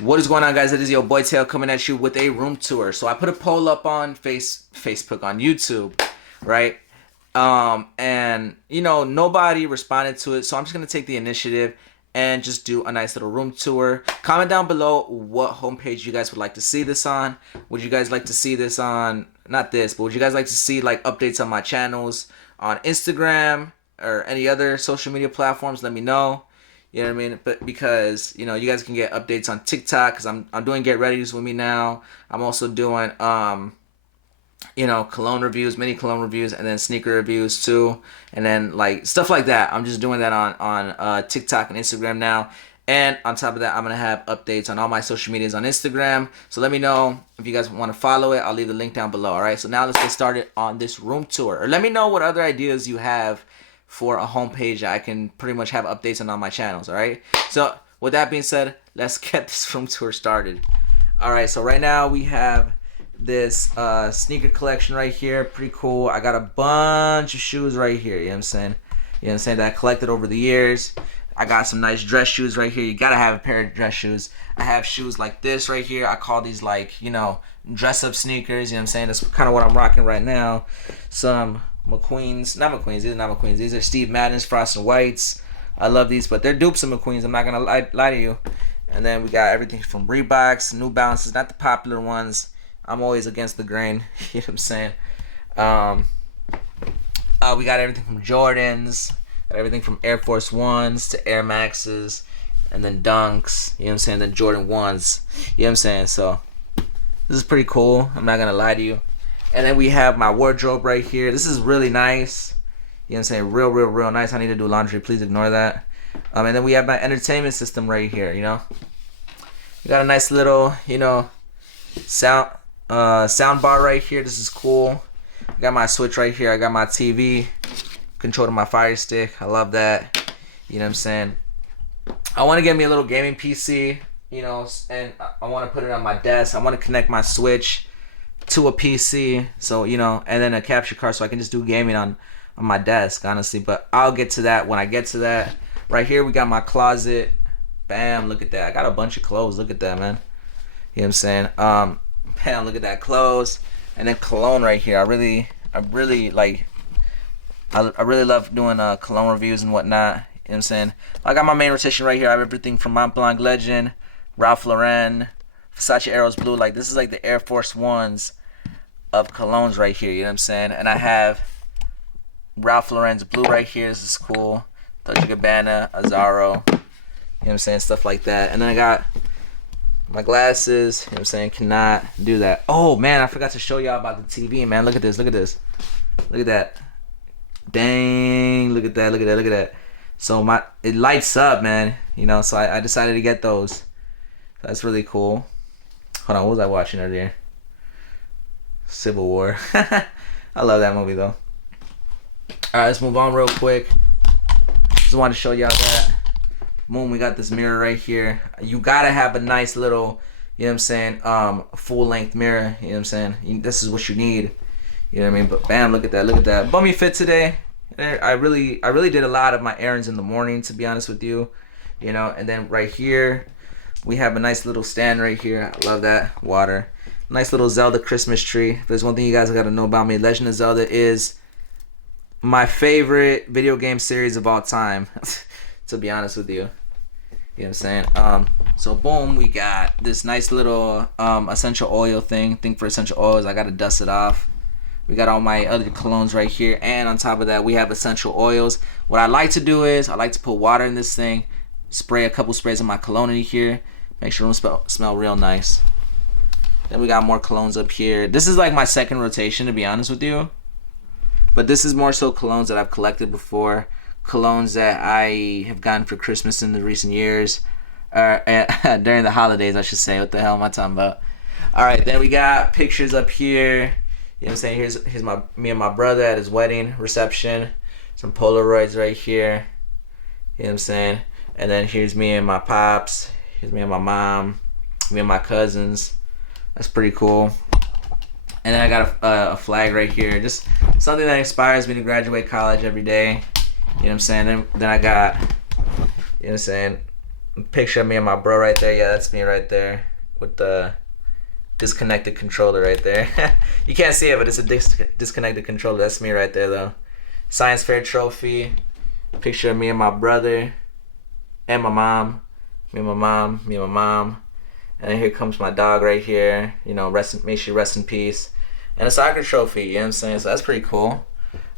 What is going on, guys? It is your boy Tail coming at you with a room tour. So I put a poll up on Facebook on YouTube, right? And nobody responded to it, so I'm just gonna take the initiative and just do a nice little room tour. Comment down below what homepage you guys would like to see this on. Would you guys like to see this on, not this, but would you guys like to see like updates on my channels on Instagram or any other social media platforms? Let me know. You know what I mean? But because, you guys can get updates on TikTok because I'm doing Get Ready's with me now. I'm also doing, cologne reviews, mini cologne reviews, and then sneaker reviews too. And then like stuff like that. I'm just doing that on TikTok and Instagram now. And on top of that, I'm going to have updates on all my social medias on Instagram. So let me know if you guys want to follow it. I'll leave the link down below. All right. So now let's get started on this room tour. Or let me know what other ideas you have for a homepage I can pretty much have updates on all my channels. All right. So with that being said, let's get this room tour started. All right. So right now we have this sneaker collection right here. Pretty cool. I got a bunch of shoes right here. You know what I'm saying? That I collected over the years. I got some nice dress shoes right here. You gotta have a pair of dress shoes. I have shoes like this right here. I call these like, dress up sneakers. You know what I'm saying? That's kind of what I'm rocking right now. Some McQueens, not McQueens, these are not McQueens. These are Steve Madden's Frost and Whites. I love these, but they're dupes of McQueens. I'm not gonna lie to you. And then we got everything from Reeboks, New Balances, not the popular ones. I'm always against the grain. You know what I'm saying? We got everything from Jordans, got everything from Air Force Ones to Air Maxes, and then Dunks. You know what I'm saying? Then Jordan Ones. You know what I'm saying? So this is pretty cool. I'm not gonna lie to you. And then we have my wardrobe right here. This is really nice. You know what I'm saying? Real nice. I need to do laundry. Please ignore that. And then we have my entertainment system right here, We got a nice little, sound bar right here. This is cool. I got my Switch right here. I got my TV. Control to my Fire Stick. I love that. You know what I'm saying? I want to get me a little gaming PC, and I want to put it on my desk. I want to connect my Switch to a PC, so and then a capture card so I can just do gaming on my desk, honestly. But I'll get to that when I get to that. Right here we got my closet. Bam, look at that. I got a bunch of clothes. Look at that, man. You know what I'm saying? Bam, look at that, clothes. And then cologne right here. I really love doing cologne reviews and whatnot. You know what I'm saying? I got my main rotation right here. I have everything from Mont Blanc Legend, Ralph Lauren, Versace Eros Blue. Like, this is like the Air Force Ones of colognes right here. You know what I'm saying? And I have Ralph Lauren's Blue right here. This is cool. Dolce & Gabbana, Azzaro. You know what I'm saying? Stuff like that. And then I got my glasses. You know what I'm saying? Cannot do that. Oh, man. I forgot to show y'all about the TV, man. Look at this. Look at this. Look at that. Dang. Look at that. Look at that. Look at that. So it lights up, man. So I decided to get those. That's really cool. Hold on, what was I watching earlier? Civil War. I love that movie though. Alright, let's move on real quick. Just wanted to show y'all that. Boom, we got this mirror right here. You gotta have a nice little, full length mirror. You know what I'm saying? This is what you need. You know what I mean? But bam, look at that, look at that. Bummy fit today. I really did a lot of my errands in the morning, to be honest with you. And then right here we have a nice little stand right here. I love that. Water. Nice little Zelda Christmas tree. If there's one thing you guys gotta know about me, Legend of Zelda is my favorite video game series of all time. To be honest with you. You know what I'm saying? So boom, we got this nice little essential oil thing for essential oils. I gotta dust it off. We got all my other colognes right here. And on top of that, we have essential oils. What I like to do is I like to put water in this thing, spray a couple sprays of my cologne in here. Make sure it don't smell real nice. Then we got more colognes up here. This is like my second rotation, to be honest with you. But this is more so colognes that I've collected before. Colognes that I have gotten for Christmas in the recent years. During the holidays, I should say. What the hell am I talking about? Alright, then we got pictures up here. You know what I'm saying? Here's me and my brother at his wedding reception. Some Polaroids right here. You know what I'm saying? And then here's me and my pops. Here's me and my mom. Me and my cousins. That's pretty cool. And then I got a flag right here. Just something that inspires me to graduate college every day. You know what I'm saying? Then I got, you know what I'm saying, Picture of me and my bro right there. Yeah, that's me right there with the disconnected controller right there. You can't see it, but it's a disconnected controller. That's me right there though. Science fair trophy. Picture of me and my brother and my mom. Me and my mom. Me and my mom. And then here comes my dog right here. You know, may she rest in peace. And a soccer trophy. You know what I'm saying? So that's pretty cool.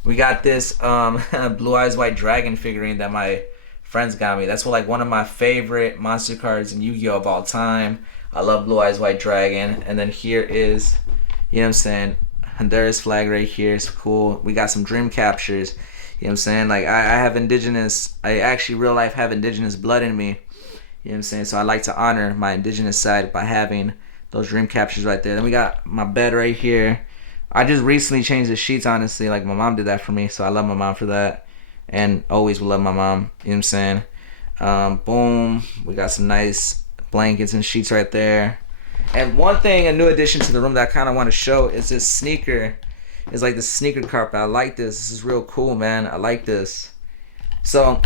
We got this Blue Eyes White Dragon figurine that my friends got me. That's like one of my favorite monster cards in Yu-Gi-Oh! Of all time. I love Blue Eyes White Dragon. And then here is, you know what I'm saying, Honduras flag right here. It's cool. We got some dream captures. You know what I'm saying? Like I have I actually real life have indigenous blood in me. You know what I'm saying? So I like to honor my indigenous side by having those dream captures right there. Then we got my bed right here. I just recently changed the sheets, honestly. Like my mom did that for me, so I love my mom for that. And always will love my mom. You know what I'm saying? Boom. We got some nice blankets and sheets right there. And one thing, a new addition to the room that I kind of want to show is this sneaker. It's like the sneaker carpet. I like this. This is real cool, man. I like this. So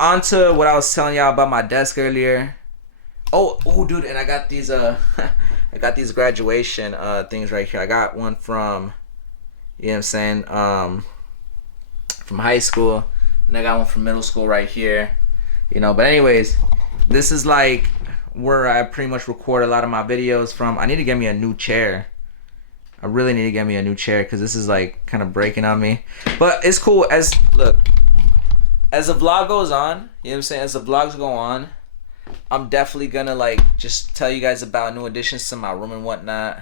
on to what I was telling y'all about my desk earlier. Oh, dude, and I got these I got these graduation things right here. I got one from, you know what I'm saying, from high school, and I got one from middle school right here. You know, but anyways, this is like where I pretty much record a lot of my videos from. I need to get me a new chair. I really need to get me a new chair because this is like kind of breaking on me. But it's cool. As the vlog goes on, you know what I'm saying, as the vlogs go on, I'm definitely gonna like just tell you guys about new additions to my room and whatnot.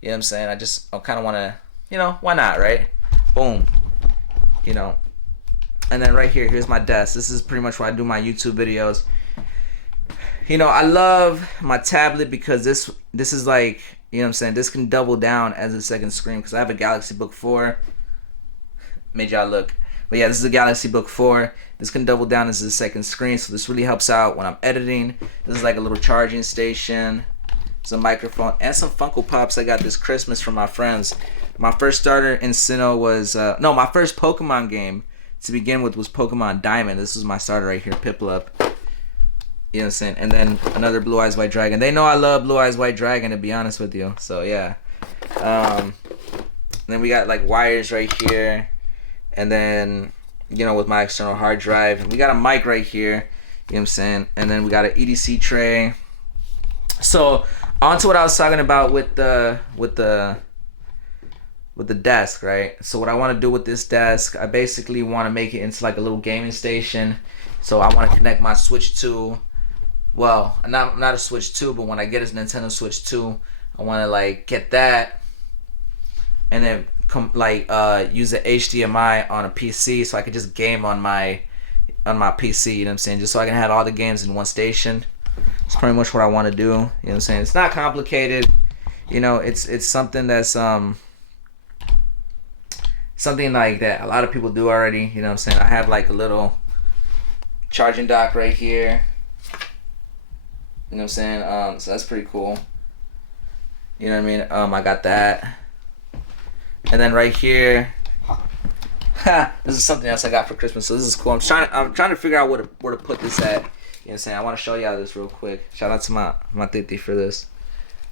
You know what I'm saying? I kind of want to, you know, why not, right? Boom. You know. And then right here, here's my desk. This is pretty much where I do my YouTube videos. You know, I love my tablet because this is like, you know what I'm saying, this can double down as a second screen because I have a Galaxy Book 4. Made y'all look. But yeah, this is a Galaxy Book 4. This can double down as a second screen, so this really helps out when I'm editing. This is like a little charging station, some microphone, and some Funko Pops I got this Christmas from my friends. My first starter in Sinnoh was, my first Pokemon game to begin with was Pokemon Diamond. This was my starter right here, Piplup. You know what I'm saying? And then another Blue Eyes White Dragon. They know I love Blue Eyes White Dragon, to be honest with you. So yeah. Then we got like wires right here. And then, you know, with my external hard drive. And we got a mic right here. You know what I'm saying? And then we got an EDC tray. So on to what I was talking about with the desk, right? So what I want to do with this desk, I basically want to make it into like a little gaming station. So I want to connect my Switch 2. Well, not a Switch 2, but when I get a Nintendo Switch 2, I want to like get that and then use the HDMI on a PC so I could just game on my PC, you know what I'm saying? Just so I can have all the games in one station. It's pretty much what I want to do, you know what I'm saying? It's not complicated. You know, it's something that's something like that a lot of people do already, you know what I'm saying? I have like a little charging dock right here. You know what I'm saying? So that's pretty cool. You know what I mean? I got that. And then right here, this is something else I got for Christmas. So this is cool. I'm trying to figure out where to put this at. You know what I'm saying? I want to show y'all this real quick. Shout out to my titi for this.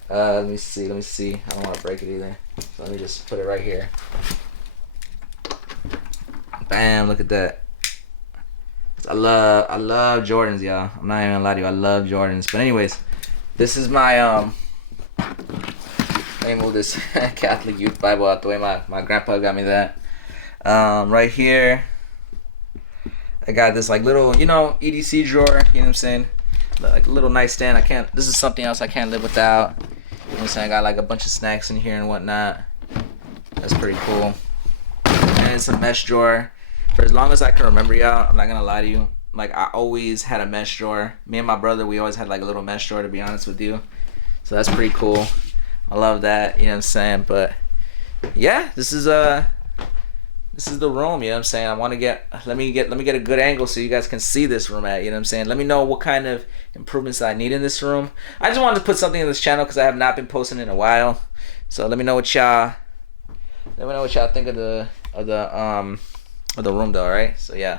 Let me see. I don't want to break it either. So let me just put it right here. Bam! Look at that. I love Jordans, y'all. I'm not even gonna lie to you. I love Jordans. But anyways, this is my let me move this Catholic Youth Bible out the way. My grandpa got me that. Right here, I got this like little, you know, EDC drawer. You know what I'm saying? Like a little nightstand. This is something else I can't live without. You know what I'm saying? I got like a bunch of snacks in here and whatnot. That's pretty cool. And it's a mesh drawer. For as long as I can remember, y'all, I'm not gonna lie to you. Like, I always had a mesh drawer. Me and my brother, we always had like a little mesh drawer, to be honest with you. So that's pretty cool. I love that, you know what I'm saying? But yeah, this is the room, you know what I'm saying? I want to let me get a good angle so you guys can see this room at, you know what I'm saying? Let me know what kind of improvements I need in this room. I just wanted to put something in this channel because I have not been posting in a while. So let me know what y'all think of the room though, alright? So yeah.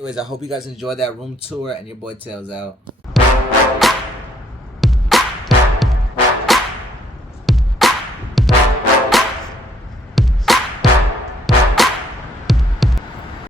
Anyways, I hope you guys enjoyed that room tour, and your boy Tails out.